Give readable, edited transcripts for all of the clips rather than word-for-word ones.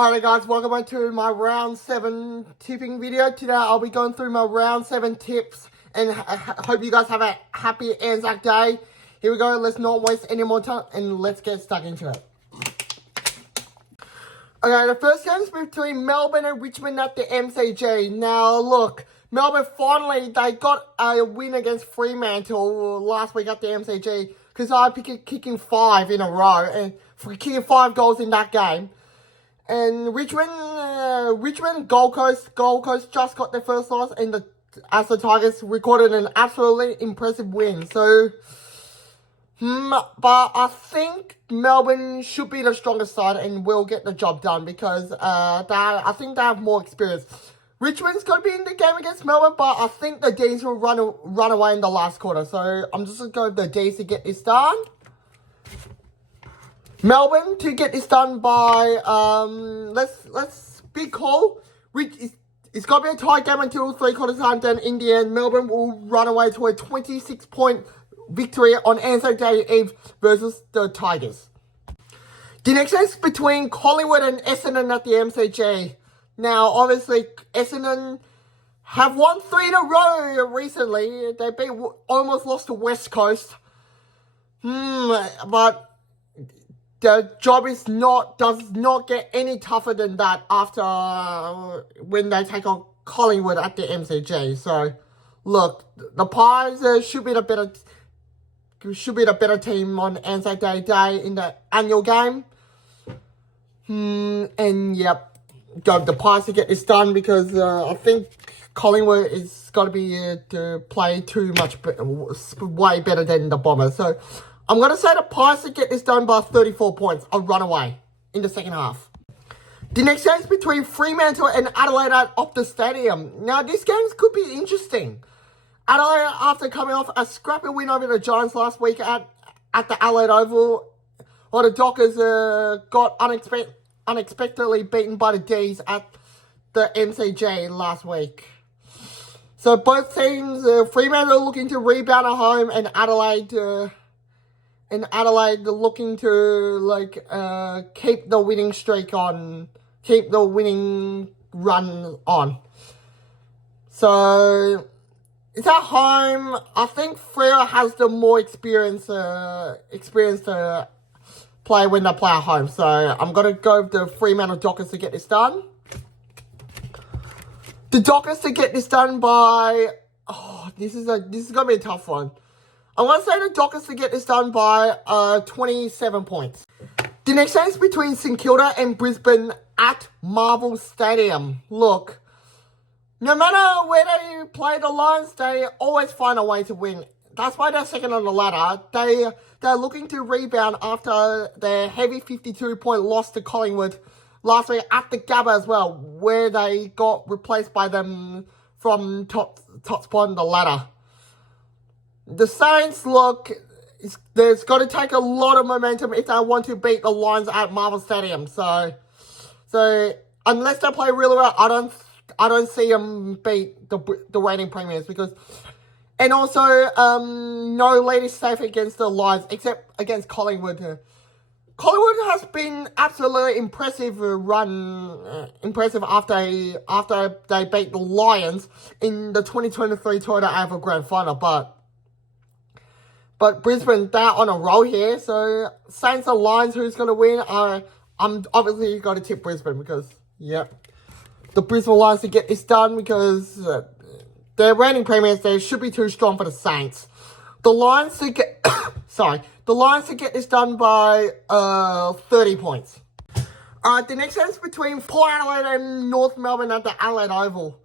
Alright guys, welcome back to my round 7 tipping video. Today I'll be going through my round 7 tips and hope you guys have a happy Anzac day. Here we go, let's not waste any more time and let's get stuck into it. Okay, the first game is between Melbourne and Richmond at the MCG. Now look, Melbourne finally, they got a win against Fremantle last week at the MCG because I picked kicking 5 in a row and for kicking 5 goals in that game. And Richmond, Gold Coast just got their first loss, and as the Tigers recorded an absolutely impressive win. So, but I think Melbourne should be the strongest side and will get the job done because I think they have more experience. Richmond's going to be in the game against Melbourne, but I think the D's will run away in the last quarter. So I'm just going to go with the D's to get this done. Melbourne to get this done by, let's big call. It's got to be a tight game until 3/4 time. Then in the end, Melbourne will run away to a 26-point victory on Anzac Day Eve versus the Tigers. The next game is between Collingwood and Essendon at the MCG. Now, obviously, Essendon have won 3 in a row recently. They almost lost to West Coast. But the job does not get any tougher than that after when they take on Collingwood at the MCG. So, look, the Pies should be the better team on Anzac Day in the annual game. And yep, go the Pies to get this done because I think Collingwood is got to be to play too much, way better than the Bombers. So I'm going to say the Pies to get this done by 34 points. I'll run away in the second half. The next game is between Fremantle and Adelaide at Optus Stadium. Now, this game could be interesting. Adelaide, after coming off a scrappy win over the Giants last week at the Adelaide Oval, while the Dockers got unexpectedly beaten by the D's at the MCG last week. So both teams, Fremantle looking to rebound at home and Adelaide looking to keep the winning streak on, keep the winning run on. So it's at home. I think Freo has the more experience to play when they play at home. So I'm gonna go with the Fremantle Dockers to get this done. The Dockers to get this done by this is gonna be a tough one. I want to say the Dockers to get this done by 27 points. The next game is between St Kilda and Brisbane at Marvel Stadium. Look, no matter where they play the Lions, they always find a way to win. That's why they're second on the ladder. They're looking to rebound after their heavy 52-point loss to Collingwood last week at the Gabba as well, where they got replaced by them from top spot on the ladder. The Saints, look, there's got to take a lot of momentum if they want to beat the Lions at Marvel Stadium. So unless they play really well, I don't see them beat the reigning premiers because, and also no lead is safe against the Lions except against Collingwood. Collingwood has been absolutely impressive after they beat the Lions in the 2023 Toyota AFL Grand Final, But Brisbane, they're on a roll here. So, Saints and Lions, who's going to win? I'm obviously going to tip Brisbane because, yep. The Brisbane Lions to get this done because their reigning premiers, they should be too strong for the Saints. The Lions to get, the Lions to get this done by 30 points. Alright, the next game is between Port Adelaide and North Melbourne at the Adelaide Oval.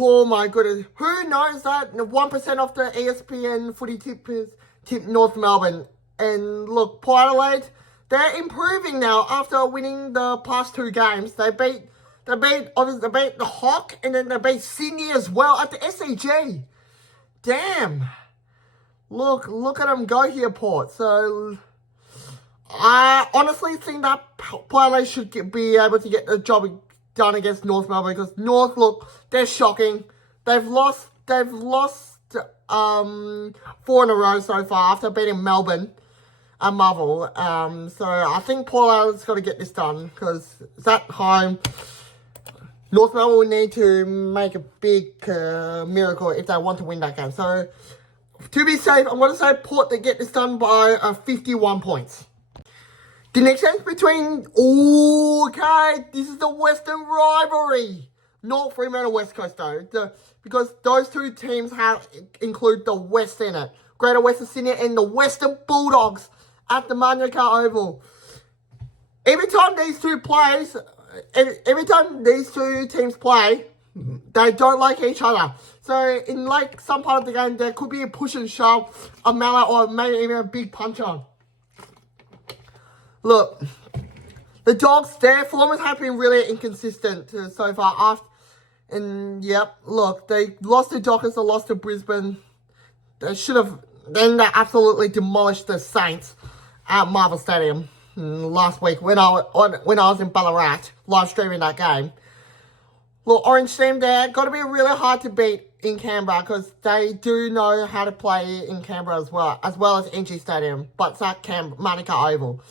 Oh my goodness. Who knows that 1% of the ESPN footy tippers tip North Melbourne? And look, Port Adelaide, they're improving now after winning the past 2 games. They beat the Hawk and then they beat Sydney as well at the SCG. Damn. Look at them go here, Port. So I honestly think that Port Adelaide should be able to get the job done against North Melbourne because North, look, they're shocking. They've lost 4 in a row so far after beating Melbourne. at Marvel. So I think Port Adelaide's got to get this done because it's at home. North Melbourne will need to make a big miracle if they want to win that game. So to be safe, I'm going to say Port to get this done by 51 points. The next game's between, this is the Western rivalry. Not Fremantle West Coast though, because those two teams include the West in it. Greater Western Sydney and the Western Bulldogs at the Manuka Oval. Every time these two teams play, they don't like each other. So in like some part of the game, there could be a push and shove, a mallet, or maybe even a big puncher. Look, the Dogs, their performance have been really inconsistent so far. Look, they lost to Dockers, they lost to Brisbane. They absolutely demolished the Saints at Marvel Stadium last week when I was in Ballarat, live streaming that game. Look, Orange team there, got to be really hard to beat in Canberra because they do know how to play in Canberra as well as NG Stadium, but it's at Manuka Oval.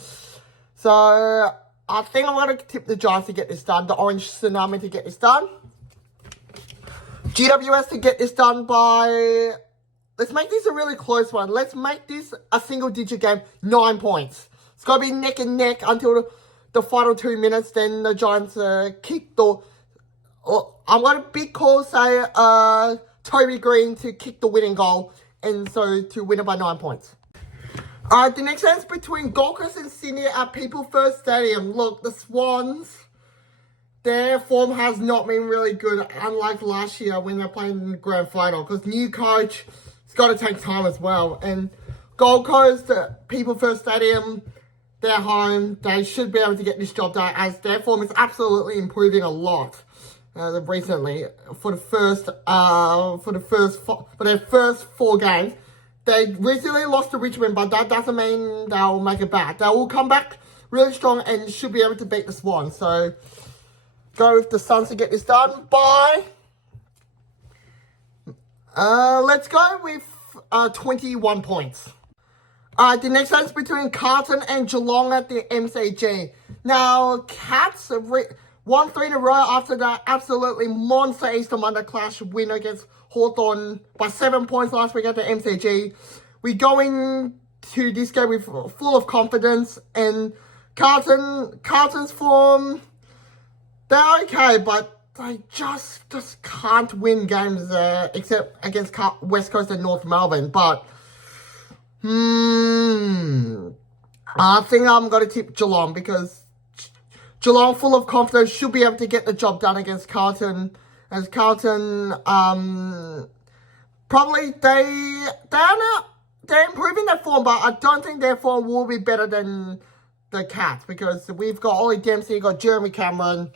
So, I think I'm going to tip the Giants to get this done, the Orange Tsunami to get this done. GWS to get this done by... Let's make this a really close one. Let's make this a single-digit game, 9 points. It's got to be neck and neck until the final 2 minutes. Then the Giants kick the... I'm going to big call, say, Toby Green to kick the winning goal. And so to win it by 9 points. Alright, the next game's between Gold Coast and Sydney at People First Stadium. Look, the Swans, their form has not been really good, unlike last year when they're playing in the grand final. Because new coach, it's got to take time as well. And Gold Coast, People First Stadium, they're home. They should be able to get this job done as their form is absolutely improving a lot recently. For their first 4 games. They recently lost to Richmond, but that doesn't mean they'll make it back. They will come back really strong and should be able to beat the Swans. So, go with the Suns to get this done by... let's go with 21 points. The next one's between Carlton and Geelong at the MCG. Now, Cats have won 3 in a row after that absolutely monster Easter Monday clash win against Hawthorn by 7 points last week at the MCG. We go into this game with full of confidence, and Carlton's form, they're okay, but they just can't win games except against West Coast and North Melbourne. But I think I'm going to tip Geelong because Geelong, full of confidence, should be able to get the job done against Carlton. As Carlton, probably they're improving their form, but I don't think their form will be better than the Cats because we've got Ollie Dempsey, got Jeremy Cameron,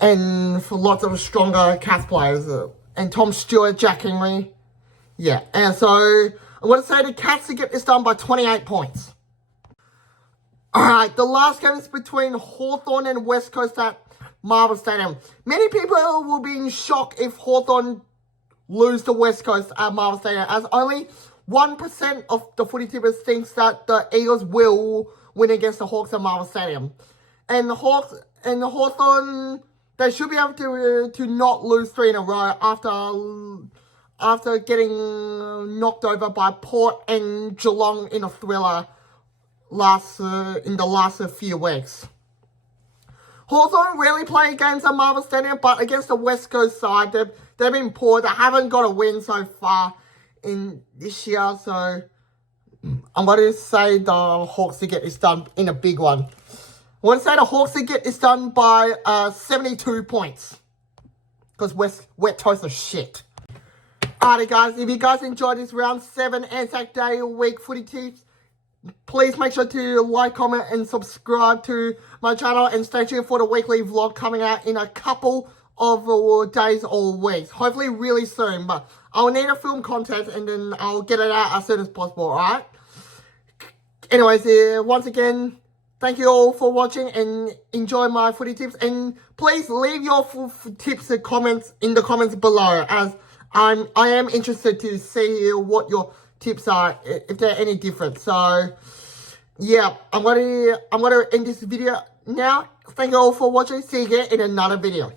and for lots of stronger Cats players, and Tom Stewart, Jack Henry. Yeah, and so I'm going to say the Cats to get this done by 28 points. Alright, the last game is between Hawthorn and West Coast at Marvel Stadium. Many people will be in shock if Hawthorn lose to West Coast at Marvel Stadium, as only 1% of the footy tippers thinks that the Eagles will win against the Hawks at Marvel Stadium. And the Hawthorn, they should be able to not lose 3 in a row after getting knocked over by Port and Geelong in a thriller in the last few weeks. Hawthorn rarely play games at Marvel Stadium, but against the West Coast side, they've been poor. They haven't got a win so far in this year, so I'm going to say the Hawks to get this done in a big one. I want to say the Hawks to get this done by 72 points, because Wet Toast are shit. Alright guys, if you guys enjoyed this round 7 Anzac Day week footy tips, please make sure to like, comment, and subscribe to my channel, and stay tuned for the weekly vlog coming out in a couple of days or weeks. Hopefully really soon, but I'll need a film content and then I'll get it out as soon as possible, alright? Anyways, once again, thank you all for watching and enjoy my footy tips. And please leave your tips and comments in the comments below, as I am interested to see what your tips are, if they're any different. So yeah, I'm gonna end this video now. Thank you all for watching. See you again in another video.